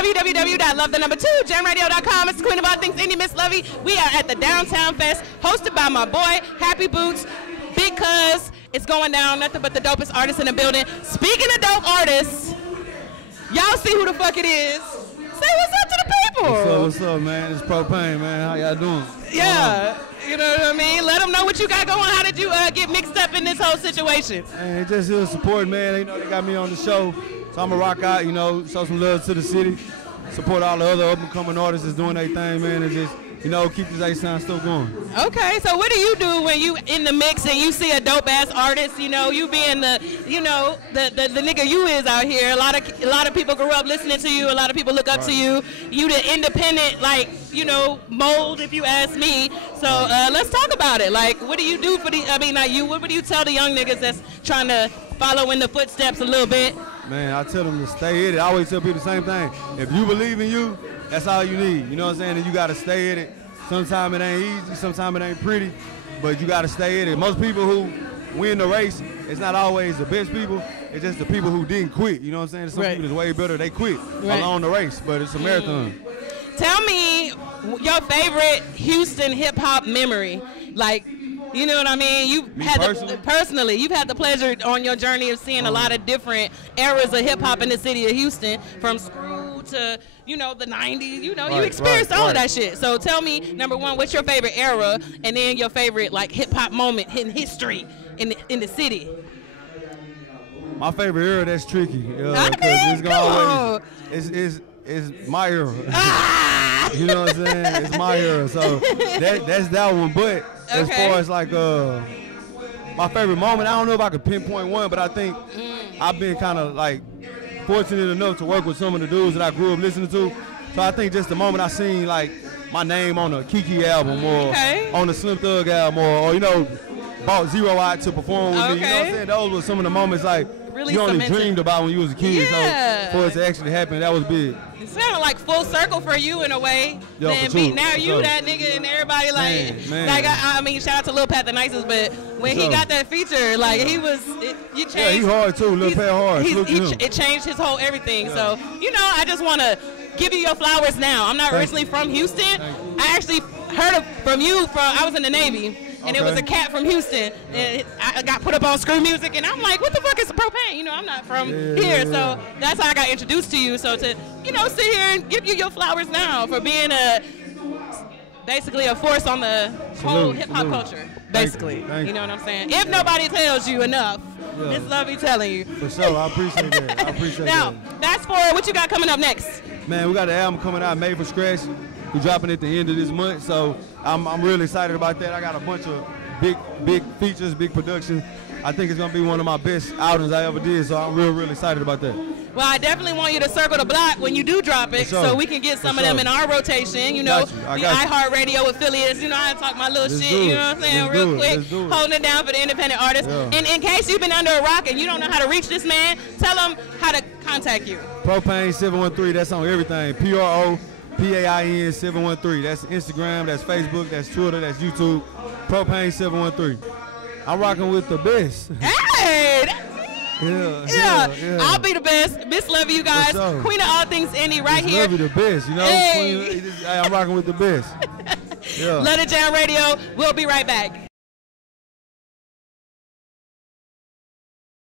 www.love2jamradio.com. It's the Queen of All Things Indie, Miss Lovey. We are at the Downtown Fest, hosted by my boy, Happy Boots, because it's going down. Nothing but the dopest artists in the building. Speaking of dope artists, y'all see who the fuck it is. Say what's up to the people. What's up, man? It's Propain, man. How y'all doing? Yeah. You know what I mean? Let them know what you got going. How did you get mixed up in this whole situation? And just here support, man. You know, they got me on the show. So I'm going to rock out, you know, show some love to the city. Support all the other up-and-coming artists that's doing their thing, man. And just, you know, keep this A-Sound stuff going. Okay, so what do you do when you in the mix and you see a dope-ass artist, you know, you being the, you know, the nigga you is out here. A lot of people grew up listening to you. A lot of people look up to you. You the independent, like, you know, mold, if you ask me. So let's talk about it. Like, what do you do for the, I mean, not you, what do you tell the young niggas that's trying to follow in the footsteps a little bit? Man, I tell them to stay in it. I always tell people the same thing. If you believe in you, that's all you need. You know what I'm saying? And you got to stay in it. Sometimes it ain't easy, sometimes it ain't pretty, but you got to stay in it. Most people who win the race, it's not always the best people. It's just the people who didn't quit. You know what I'm saying? Some people that's way better, they quit along the race, but it's a marathon. Tell me your favorite Houston hip-hop memory. Like, you know what I mean? You've had the pleasure on your journey of seeing a lot of different eras of hip-hop in the city of Houston, from Screw to, you know, the 90s. You know, you experienced all of that shit. So tell me, number one, what's your favorite era, and then your favorite, like, hip-hop moment in history in the city? My favorite era, that's tricky. It's my era. You know what I'm saying? It's my era. So that's that one. But as far as like my favorite moment, I don't know if I could pinpoint one, but I think I've been kind of like fortunate enough to work with some of the dudes that I grew up listening to. So I think just the moment I seen like my name on a Kiki album or on the Slim Thug album or you know, bought Zero out to perform with me. You know what I'm saying? Those were some of the moments like really you only dreamed about when you was a kid. So for it to actually happen, that was big. It sounded like full circle for you in a way. Now you that nigga and everybody like, I mean, shout out to Lil Pat the Nicest, but when he got that feature, like he was, you changed. Yeah, he hard too, Lil Pat hard. It changed his whole everything. Yeah. So, you know, I just want to give you your flowers now. I'm not originally from Houston. I actually heard from you I was in the Navy. And it was a cat from Houston, and I got put up on Screw Music, and I'm like, what the fuck is Propain? You know, I'm not from here, so that's how I got introduced to you. So to, you know, sit here and give you your flowers now for being basically a force on the whole hip-hop culture, basically. Thank you. You know what I'm saying? If nobody tells you enough, Miss Lovey telling you. For sure, I appreciate that. Now, that's for what you got coming up next. Man, we got an album coming out, Made from Scratch. We're dropping at the end of this month, so I'm really excited about that. I got a bunch of big features, big production. I think it's gonna be one of my best outings I ever did, so I'm really excited about that. Well, I definitely want you to circle the block when you do drop it, so we can get some of them in our rotation. You know, the iHeartRadio affiliates. You know, I talk my little shit. You know what I'm saying? Real quick, holding it down for the independent artists. Yeah. And in case you've been under a rock and you don't know how to reach this man, tell them how to contact you. Propain 713. That's on everything. PROPAIN 713. That's Instagram, that's Facebook, that's Twitter, that's YouTube. Propain 713. I'm rocking with the best. Hey! Yeah. I'll be the best. Miss Lovey, you guys. Queen of all things indie right here. Lovey the best, you know? Hey. I'm rocking with the best. Love the Jam Radio. We'll be right back.